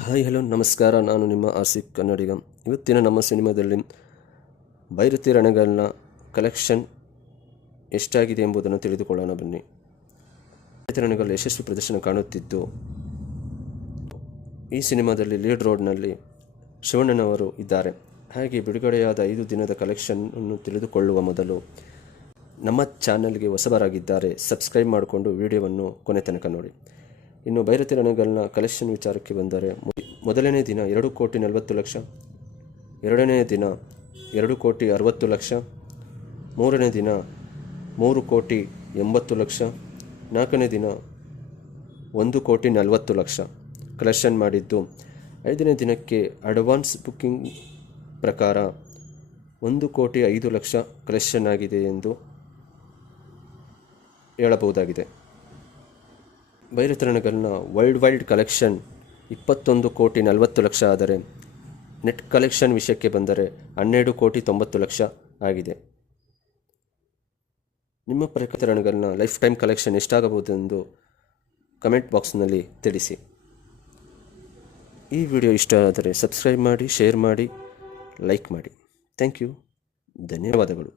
Hi hello, ನಮಸ್ಕಾರ. ನಾನು ನಿಮ್ಮ ಆಸಿಫ್ ಕನ್ನಡಿಗ. ಇವತ್ತಿನ ನಮ್ಮ ಸಿನಿಮಾದಲ್ಲಿ ಬೈರತಿ ರಣಗಲ್ನ ಕಲೆಕ್ಷನ್ ಎಷ್ಟಾಗಿದೆ ಎಂಬುದನ್ನು ತಿಳಿದುಕೊಳ್ಳೋಣ ಬನ್ನಿ. ಬೈರತಿ ರಣಗಲ್ ಯಶಸ್ವಿ ಪ್ರದರ್ಶನ ಕಾಣುತ್ತಿದ್ದು, ಈ ಸಿನಿಮಾದಲ್ಲಿ ಲೀಡ್ ರೋಡ್ನಲ್ಲಿ ಶಿವಣ್ಣನವರು ಇದ್ದಾರೆ. ಹಾಗೆ ಬಿಡುಗಡೆಯಾದ ಐದು ದಿನದ ಕಲೆಕ್ಷನ್ನನ್ನು ತಿಳಿದುಕೊಳ್ಳುವ ಮೊದಲು ನಮ್ಮ ಚಾನಲ್ಗೆ ಹೊಸಬರಾಗಿದ್ದಾರೆ ಸಬ್ಸ್ಕ್ರೈಬ್ ಮಾಡಿಕೊಂಡು ವಿಡಿಯೋವನ್ನು ಕೊನೆ ತನಕ ನೋಡಿ. ಇನ್ನು ಭೈರತಿ ರಣಗಲ್ನ ಕಲೆಕ್ಷನ್ ವಿಚಾರಕ್ಕೆ ಬಂದರೆ ಮೊದಲನೇ ದಿನ ಎರಡು ಕೋಟಿ ನಲವತ್ತು ಲಕ್ಷ, ಎರಡನೇ ದಿನ ಎರಡು ಕೋಟಿ ಅರವತ್ತು ಲಕ್ಷ, ಮೂರನೇ ದಿನ ಮೂರು ಕೋಟಿ ಎಂಬತ್ತು ಲಕ್ಷ, ನಾಲ್ಕನೇ ದಿನ ಒಂದು ಕೋಟಿ ನಲವತ್ತು ಲಕ್ಷ ಕಲೆಕ್ಷನ್ ಮಾಡಿದ್ದು. ಐದನೇ ದಿನಕ್ಕೆ ಅಡ್ವಾನ್ಸ್ ಬುಕ್ಕಿಂಗ್ ಪ್ರಕಾರ ಒಂದು ಕೋಟಿ ಐದು ಲಕ್ಷ ಕಲೆಕ್ಷನ್ ಆಗಿದೆ ಎಂದು ಹೇಳಬಹುದಾಗಿದೆ. ಭೈರತರಣಗಲ್ನ ವರ್ಲ್ಡ್ ವೈಲ್ಡ್ ಕಲೆಕ್ಷನ್ ಇಪ್ಪತ್ತೊಂದು ಕೋಟಿ ನಲವತ್ತು ಲಕ್ಷ ಆದರೆ ನೆಟ್ ಕಲೆಕ್ಷನ್ ವಿಷಯಕ್ಕೆ ಬಂದರೆ ಹನ್ನೆರಡು ಕೋಟಿ ತೊಂಬತ್ತು ಲಕ್ಷ ಆಗಿದೆ. ನಿಮ್ಮ ಪ್ರಕರಣಗಳನ್ನ ಲೈಫ್ ಟೈಮ್ ಕಲೆಕ್ಷನ್ ಎಷ್ಟಾಗಬಹುದೆಂದು ಕಮೆಂಟ್ ಬಾಕ್ಸ್ನಲ್ಲಿ ತಿಳಿಸಿ. ಈ ವಿಡಿಯೋ ಇಷ್ಟ ಆದರೆ ಸಬ್ಸ್ಕ್ರೈಬ್ ಮಾಡಿ ಶೇರ್ ಮಾಡಿ ಲೈಕ್ ಮಾಡಿ. ಥ್ಯಾಂಕ್ ಯು ಧನ್ಯವಾದಗಳು.